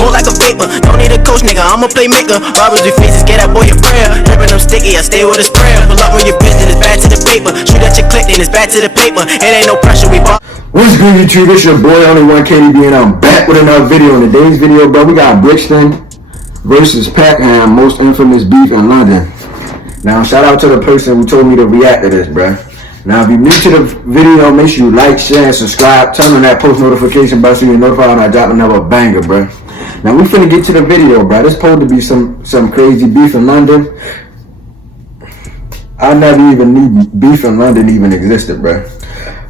smoke like a vapor. Don't need a coach, nigga, I'm a playmaker. Robbers with faces, get that boy a prayer. Drippin' them sticky, I stay with a sprayer. Pull up on your bitch, then it's back to the paper. Shoot at your click, then it's back to the paper. It ain't no pressure, we bought. What's good, YouTube? It's your boy, Only One KDB, and I'm back with another video. In today's video, bro, we got Brixton versus Peckham, most infamous beef in London. Now, shout out to the person who told me to react to this, bro. Now, if you're new to the video, make sure you like, share, and subscribe. Turn on that post notification bell so you're notified when I drop another banger, bro. Now, we finna get to the video, bro. This supposed to be some crazy beef in London. I never even knew beef in London even existed, bro.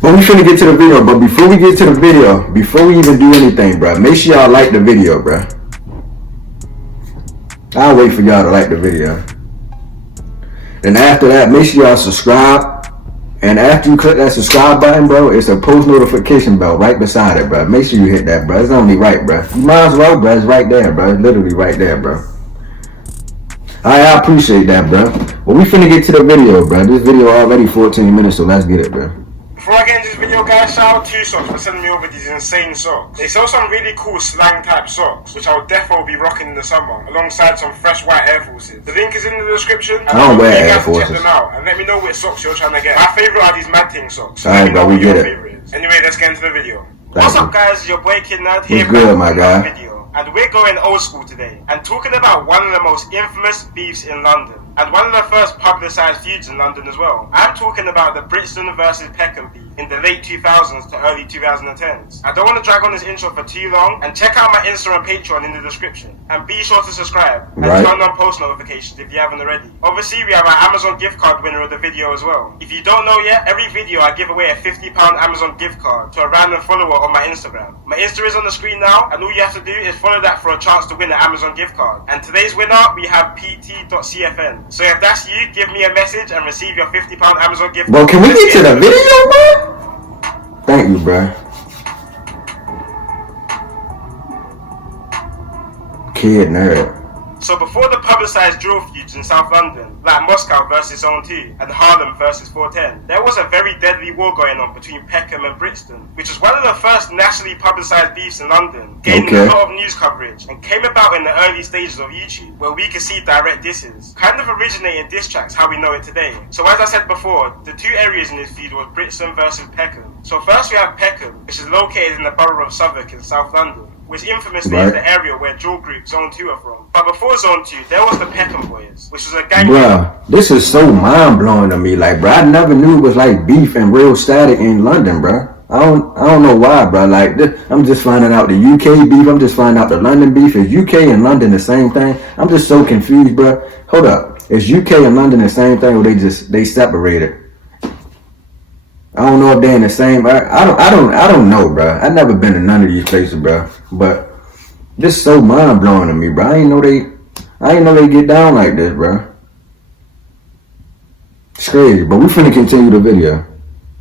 But we finna get to the video. But before we get to the video, before we even do anything, bro, make sure y'all like the video, bro. I'll wait for y'all to like the video. And after that, make sure y'all subscribe. And after you click that subscribe button, bro, it's a post notification bell right beside it, bro. Make sure you hit that, bro. It's only right, bro. You might as well, bro. It's right there, bro. It's literally right there, bro. I appreciate that, bro. But we finna get to the video, bro. This video already 14 minutes, so let's get it, bro. Before I get into this video, guys, shout out to Socks for sending me over these insane socks. They sell some really cool slang type socks, which I'll definitely be rocking in the summer, alongside some fresh white Air Forces. The link is in the description. I don't wear Air Forces. Check them out and let me know which socks you're trying to get. My favourite are these Mad Ting socks. Alright, bro, we get it. Anyway, let's get into the video. What's up, guys? Your boy Kid Nerd here. What's good, my guy? Video. And we're going old school today and talking about one of the most infamous beefs in London and one of the first publicised feuds in London as well. I'm talking about the Brixton versus Peckham beef in the late 2000s to early 2010s. I don't want to drag on this intro for too long, and check out my Insta and Patreon in the description. And be sure to subscribe and turn on post notifications if you haven't already. Obviously, we have our Amazon gift card winner of the video as well. If you don't know yet, every video I give away a £50 Amazon gift card to a random follower on my Instagram. My Insta is on the screen now, and all you have to do is follow that for a chance to win an Amazon gift card. And today's winner, we have pt.cfn. So if that's you, give me a message and receive your £50 Amazon gift card. Bro, can we get to the video, bro? Thank you, bro. Kid Nerd. So before the publicised drill feuds in South London, like Moscow versus Zone 2 and Harlem versus 410, there was a very deadly war going on between Peckham and Brixton, which was one of the first nationally publicised beefs in London, gaining a lot of news coverage, and came about in the early stages of YouTube, where we could see direct disses, kind of originating diss tracks how we know it today. So as I said before, the two areas in this feud was Brixton versus Peckham. So first we have Peckham, which is located in the borough of Southwark in South London, which infamously is the area where dual group Zone 2 are from. But before Zone 2, there was the Peckham Boys, which was a gang. Bruh, this is so mind-blowing to me. Like, bruh, I never knew it was like beef and real static in London, bruh. I don't know why, bruh. Like, I'm just finding out the UK beef. I'm just finding out the London beef. Is UK and London the same thing? I'm just so confused, bruh. Hold up. Is UK and London the same thing, or they separated? I don't know if they're in the same. I don't know, bro. I've never been to none of these places, bro. But this is so mind blowing to me, bro. I ain't know they get down like this, bro. It's crazy, but we finna continue the video.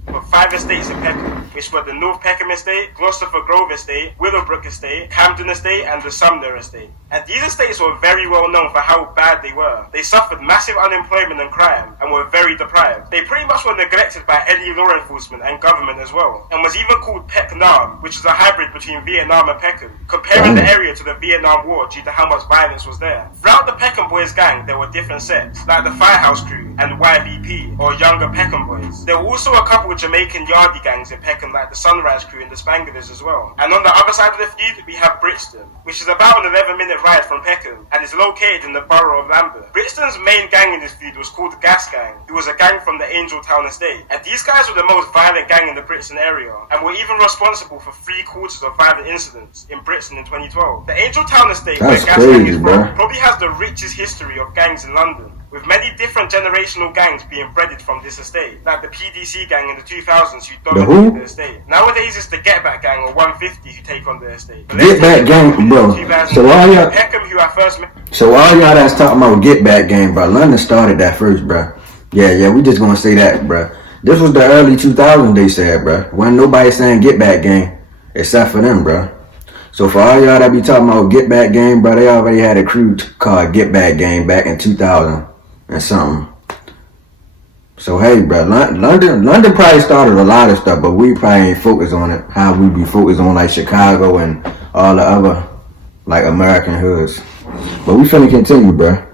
For 5 estates in Peckham, which were the North Peckham Estate, Gloucester Grove Estate, Willowbrook Estate, Camden Estate, and the Sumner Estate. And these estates were very well known for how bad they were. They suffered massive unemployment and crime, and were very deprived. They pretty much were neglected by any law enforcement and government as well, and was even called Peckham, which is a hybrid between Vietnam and Peckham, comparing the area to the Vietnam War due to how much violence was there. Throughout the Peckham Boys gang, there were different sects, like the Firehouse Crew and YVP, or Younger Peckham Boys. There were also a couple of Jamaican yardie gangs in Peckham, like the Sunrise Crew and the Spanglers as well. And on the other side of the feud, we have Brixton, which is about an 11-minute ride from Peckham, and is located in the borough of Lambeth. Brixton's main gang in this feud was called the Gas Gang, who was a gang from the Angel Town Estate. And these guys were the most violent gang in the Brixton area, and were even responsible for 3/4 of violent incidents in Brixton in 2012. The Angel Town Estate, where Gas Gang is from, probably has the richest history of gangs in London, with many different generational gangs being bred from this estate, like the PDC gang in the 2000s who dominated the estate. Nowadays it's the Get Back gang or 150 who take on the estate. Get Back gang, bro. So all y'all, Peckham, who I first met. So all y'all that's talking about Get Back gang, bro, London started that first, bro. Yeah, we just gonna say that, bro. This was the early 2000s, they said, bro. Wasn't nobody saying Get Back gang except for them, bro. So for all y'all that be talking about Get Back gang, bro, they already had a crew called Get Back gang back in 2000 and something. So hey, bro, London probably started a lot of stuff, but we probably ain't focused on it how we be focused on like Chicago and all the other like American hoods. But we finna continue, bruh.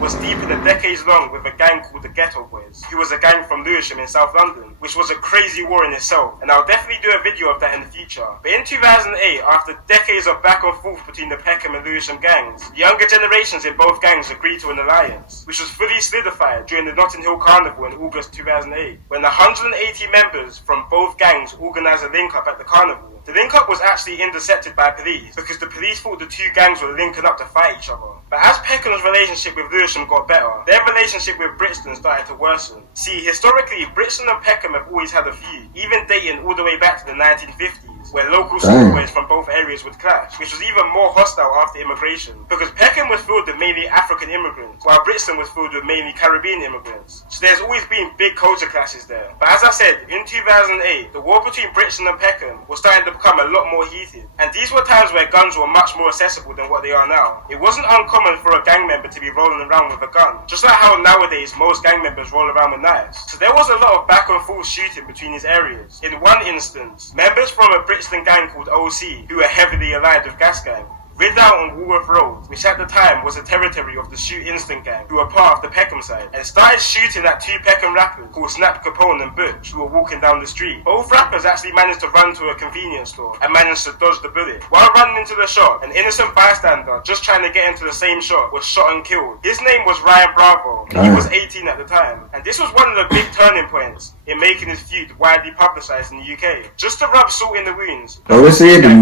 Was deep in the decades long with a gang called the Ghetto Boys, who was a gang from Lewisham in South London, which was a crazy war in itself, and I'll definitely do a video of that in the future. But in 2008, after decades of back and forth between the Peckham and Lewisham gangs, the younger generations in both gangs agreed to an alliance, which was fully solidified during the Notting Hill Carnival in August 2008, when 180 members from both gangs organised a link-up at the carnival. The link-up was actually intercepted by police because the police thought the two gangs were linking up to fight each other. But as Peckham's relationship with Lewisham got better, their relationship with Brixton started to worsen. See, historically, Brixton and Peckham have always had a feud, even dating all the way back to the 1950s, where local schoolboys from both areas would clash, which was even more hostile after immigration, because Peckham was filled with mainly African immigrants, while Brixton was filled with mainly Caribbean immigrants. So there's always been big culture clashes there. But as I said, in 2008, the war between Brixton and Peckham was starting to become a lot more heated, and these were times where guns were much more accessible than what they are now. It wasn't uncommon for a gang member to be rolling around with a gun, just like how nowadays most gang members roll around with knives. So there was a lot of back and forth shooting between these areas. In one instance, members from a Brixton gang called OC, who were heavily allied with Gas Gang, rid out on Woolworth Road, which at the time was a territory of the Shoot Instant gang, who were part of the Peckham side, and started shooting at two Peckham rappers called Snap Capone and Butch, who were walking down the street. Both rappers actually managed to run to a convenience store and managed to dodge the bullet. While running into the shop, an innocent bystander, just trying to get into the same shop, was shot and killed. His name was Ryan Bravo, and he was 18 at the time. And this was one of the big turning points in making his feud widely publicised in the UK. Just to rub salt in the wounds, the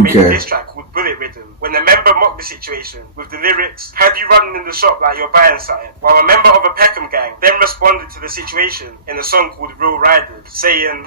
made a diss track called Bullet Ridden, when the member mocked the situation with the lyrics, "Had you running in the shop like you're buying something?" While a member of a Peckham gang then responded to the situation in a song called Real Riders, saying,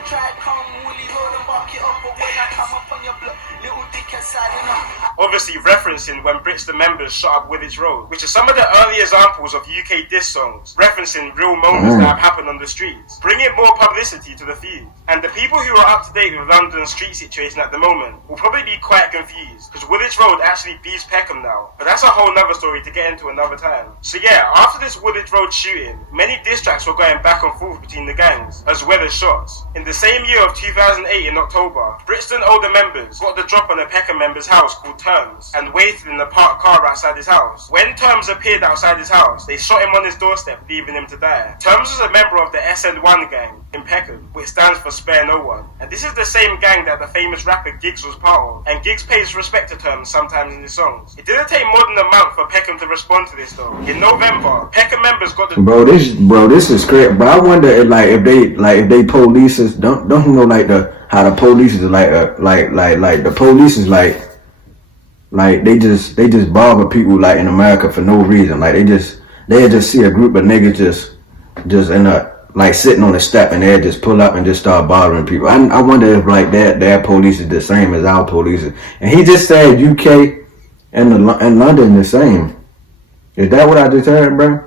obviously referencing when Brixton members shot up Woolwich Road, which are some of the early examples of UK diss songs, referencing real moments that have happened on the streets, bringing more publicity to the feud. And the people who are up to date with London's street situation at the moment will probably be quite confused, because Woolwich Road actually beats Peckham now, but that's a whole nother story to get into another time. So yeah, after this Woolwich Road shooting, many diss tracks were going back and forth between the gangs, as well as shots. In the same year of 2008 in October, Brixton older members got the drop on a Peckham member's house called Terms, and waited in the parked car outside his house. When Terms appeared outside his house, they shot him on his doorstep, leaving him to die. Terms was a member of the SN1 gang in Peckham, which stands for Spare No One, and this is the same gang that the famous rapper Giggs was part of, and Giggs pays respect to Terms sometimes in his songs. It didn't take more than a month for Peckham to respond to this though. In November, Peckham members got the this is crazy. But I wonder if they police don't you know how the police is like the police is like they just bother people like in America for no reason. Like they just see a group of niggas just in a like sitting on the step and they just pull up and just start bothering people. I wonder if like their police is the same as our police is. And he just said UK and London the same. Is that what I just heard, bro?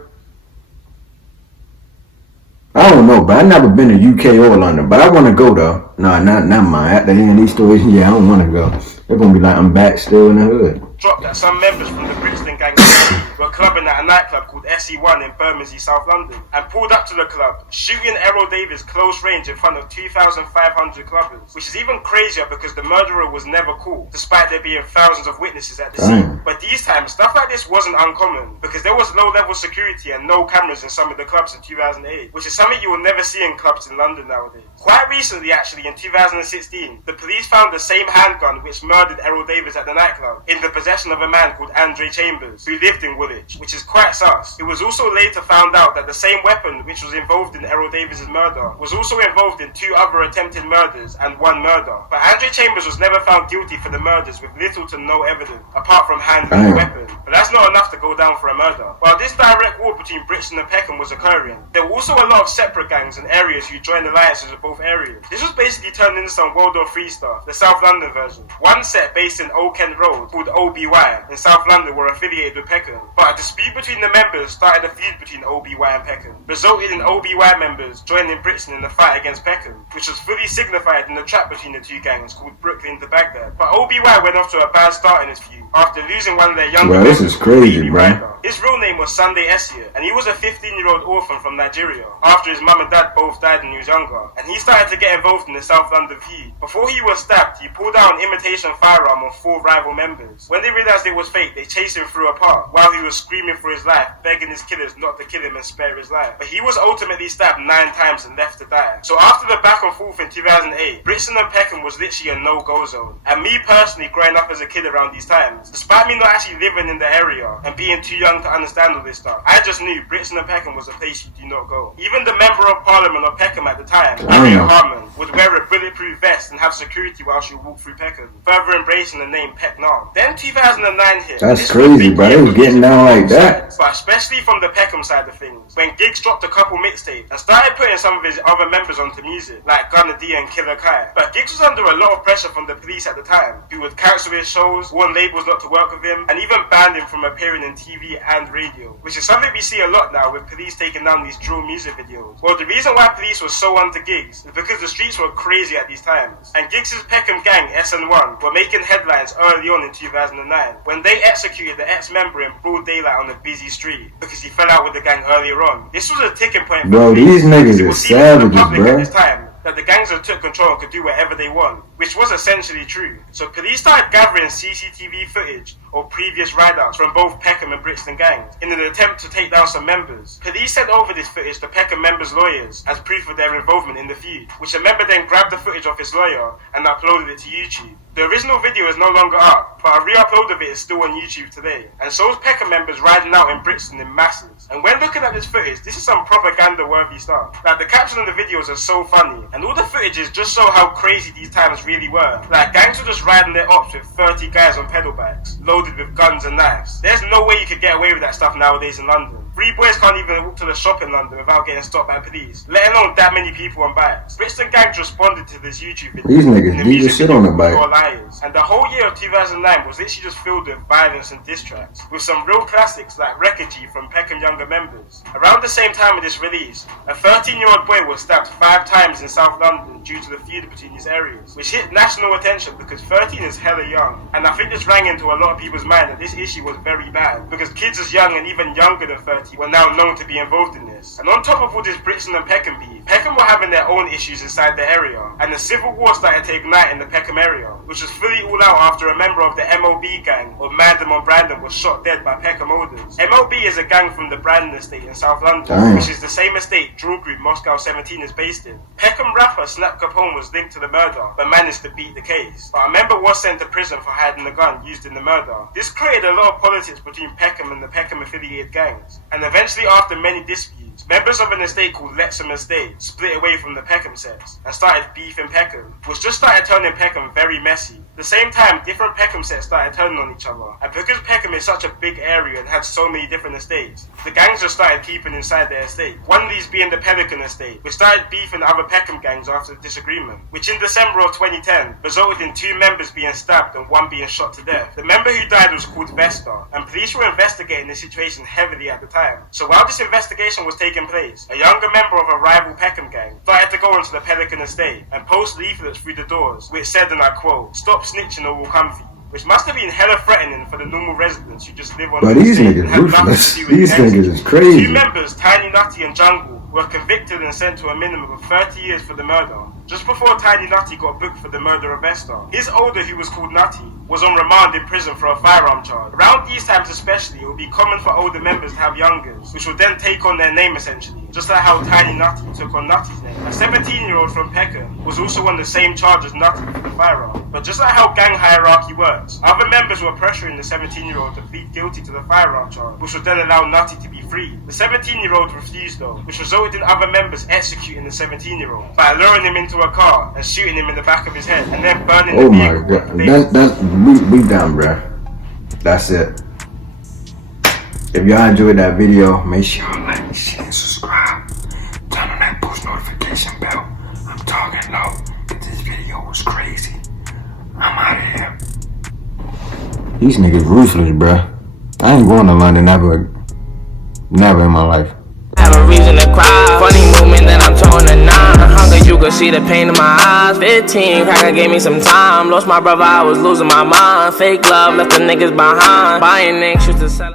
I don't know, but I never been to UK or London, but I want to go though. No, not mine. After hearing these stories, yeah, I don't want to go. They're gonna be like I'm back still in the hood. Dropped that some members from the Brixton gang were clubbing at a nightclub called SE1 in Bermondsey, South London, and pulled up to the club, shooting Errol Davis close range in front of 2,500 clubbers, which is even crazier because the murderer was never caught, despite there being thousands of witnesses at the scene. But these times, stuff like this wasn't uncommon, because there was low-level security and no cameras in some of the clubs in 2008, which is something you will never see in clubs in London nowadays. Quite recently, actually, in 2016, the police found the same handgun which murdered Errol Davis at the nightclub in the possession of a man called Andre Chambers, who lived in Woolwich, which is quite sus. It was also later found out that the same weapon which was involved in Errol Davis' murder was also involved in 2 other attempted murders and 1 murder. But Andre Chambers was never found guilty for the murders with little to no evidence, apart from handling the weapon. But that's not enough to go down for a murder. While this direct war between Brixton and Peckham was occurring, there were also a lot of separate gangs and areas who joined alliances with both areas. This was basically turned into some World War III stuff, the South London version. One set based in Old Kent Road, called OBY, in South London were affiliated with Peckham. But a dispute between the members started a feud between OBY and Peckham, resulted in OBY members joining Brixton in the fight against Peckham, which was fully signified in the trap between the two gangs called Brooklyn to Baghdad. But OBY went off to a bad start in this feud after losing one of their younger members. This is crazy, bro. His real name was Sunday Essie, and he was a 15-year-old orphan from Nigeria after his mum and dad both died when he was younger, and he started to get involved in the South London feud. Before he was stabbed, he pulled out an imitation firearm on 4 rival members. When they realised it was fake, they chased him through a park while he was screaming for his life, begging his killers not to kill him and spare his life. But he was ultimately stabbed 9 times and left to die. So after the back and forth in 2008, Brixton and Peckham was literally a no-go zone. And me personally, growing up as a kid around these times, despite me not actually living in the area and being too young to understand all this stuff, I just knew Brixton and Peckham was a place you do not go. Even the Member of Parliament of Peckham at the time, Harman, would wear a bulletproof vest and have security while she walked through Peckham, further embracing the name Peckham. Then 2009 hit. That's crazy, bro. They was getting down like that. But especially from the Peckham side of things, when Giggs dropped a couple mixtapes and started putting some of his other members onto music, like Gunna D and Killer Kai. But Giggs was under a lot of pressure from the police at the time, who would cancel his shows, warn labels not to work with him, and even banned him from appearing in TV and radio, which is something we see a lot now with police taking down these drill music videos. Well, the reason why police was so onto Giggs is because the streets were crazy at these times, and Giggs' Peckham gang, SN1, were making headlines early on in 2009 when they executed the ex-member in broad daylight on a busy street because he fell out with the gang earlier on. This was a ticking point for bro, police, these niggas are savages, bro. At this time, that the gangsters took control and could do whatever they want, which was essentially true. So police started gathering CCTV footage or previous ride-outs from both Peckham and Brixton gangs in an attempt to take down some members. Police sent over this footage to Peckham members' lawyers as proof of their involvement in the feud, which a member then grabbed the footage of his lawyer and uploaded it to YouTube. The original video is no longer up, but a re-upload of it is still on YouTube today. And so is Peckham members riding out in Brixton in masses. And when looking at this footage, this is some propaganda-worthy stuff. Like, the caption on the videos are so funny, and all the footages just show how crazy these times really were. Like, gangs were just riding their ops with 30 guys on pedal bikes, loaded with guns and knives. There's no way you could get away with that stuff nowadays in London. 3 boys can't even walk to the shop in London without getting stopped by police, let alone that many people on bikes. Brixton gangs responded to this YouTube video. These niggas need to shit on the bike. And the whole year of 2009 was literally just filled with violence and diss tracks, with some real classics like Wreckagee from Peckham younger members. Around the same time of this release, a 13-year-old boy was stabbed 5 times in South London due to the feud between these areas, which hit national attention because 13 is hella young. And I think this rang into a lot of people's mind that this issue was very bad, because kids as young and even younger than 30 were now known to be involved in this. And on top of all this Brixton and Peckham beef, Peckham were having their own issues inside the area, and the civil war started to ignite in the Peckham area, which was fully all out after a member of the MOB gang, or Mandem on Brandon, was shot dead by Peckham Olders. MOB is a gang from the Brandon estate in South London, which is the same estate drill group Moscow 17 is based in. Peckham rapper Snap Capone was linked to the murder, but managed to beat the case. But a member was sent to prison for hiding the gun used in the murder. This created a lot of politics between Peckham and the Peckham affiliated gangs, and eventually after many disputes, members of an estate called Lexham Estate split away from the Peckham sets and started beef in Peckham, which just started turning Peckham very messy. At the same time, different Peckham sets started turning on each other, and because Peckham is such a big area and had so many different estates, the gangs just started keeping inside their estate. One of these being the Pelican estate, which started beefing other Peckham gangs after the disagreement, which in December of 2010 resulted in 2 members being stabbed and 1 being shot to death. The member who died was called Vesta, and police were investigating the situation heavily at the time. So while this investigation was taking place, a younger member of a rival Peckham gang started to go into the Pelican estate and post leaflets through the doors, which said, and I quote, "Stop snitching or we'll come for you," which must have been hella threatening for the normal residents who just live on the these estate niggas ruthless. These niggas is crazy. 2 members, Tiny Nutty and Jungle, were convicted and sent to a minimum of 30 years for the murder, just before Tiny Nutty got booked for the murder of Vesta. His older, who was called Nutty, was on remand in prison for a firearm charge. Around these times especially, it would be common for older members to have youngers, which would then take on their name essentially, just like how Tiny Nutty took on Nutty's name. A 17-year-old from Peckham was also on the same charge as Nutty for the firearm. But just like how gang hierarchy works, other members were pressuring the 17-year-old to plead guilty to the firearm charge, which would then allow Nutty to be free. The 17-year-old refused though, which resulted in other members executing the 17-year-old by luring him into a car and shooting him in the back of his head and then burning the vehicle. Oh my god, we done, bruh. That's it. If y'all enjoyed that video, make sure y'all like, share, and subscribe. Turn on that post notification bell. I'm talking low, cause this video was crazy. I'm out of here. These niggas ruthless, bruh. I ain't going to London never in my life. Have a reason to cry. Funny movement that I'm torn to 9. Hunger, you could see the pain in my eyes. 15, cracker gave me some time. Lost my brother, I was losing my mind. Fake love, left the niggas behind. Buying anxious to sell.